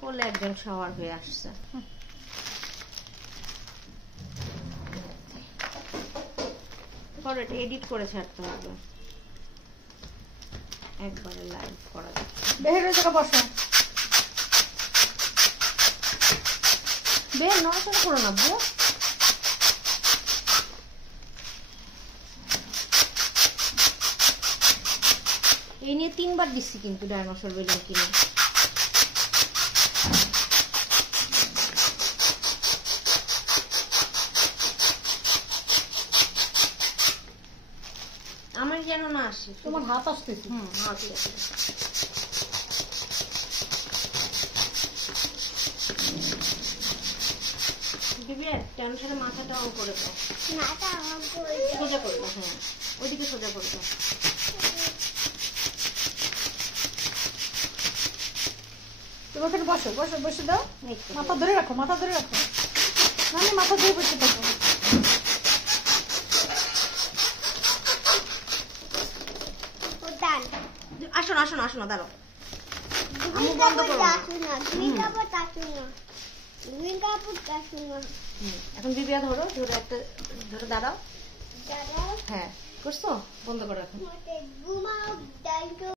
করলে একজন শাওয়ার হয়ে আসছে। পরে এটা এডিট করে ছাড়তে হবে, একবারে লাইভ করা যাচ্ছে। বেহের জায়গা বসো, বের নড়াচড়া করো না বউ। এই নিয়ে 3 বার দিচ্ছি কিন্তু ডাইনোসর বেলুন কিনে। আমার যেন না আসে। তোমার হাত আসতেছে। হাত আসে। দিবি টেনশনে মাথাটা অন করে দাও, সোজা করে দাও। হ্যাঁ ওইদিকে সোজা করে দাও। তুমি ওখানে বসো, বসো, বসে দাও। মাথা ধরে রাখো, মাথা ধরে রাখো, মানে মাথা ধরে বসে থাকো। আসো না, আসো না, আসো না, দাঁড়াও। আমি বন্ধ করো। এখন দিবিয়া ধরো, ধরে একটা ধরে দাঁড়াও। হ্যাঁ করছো, বন্ধ করো এখন।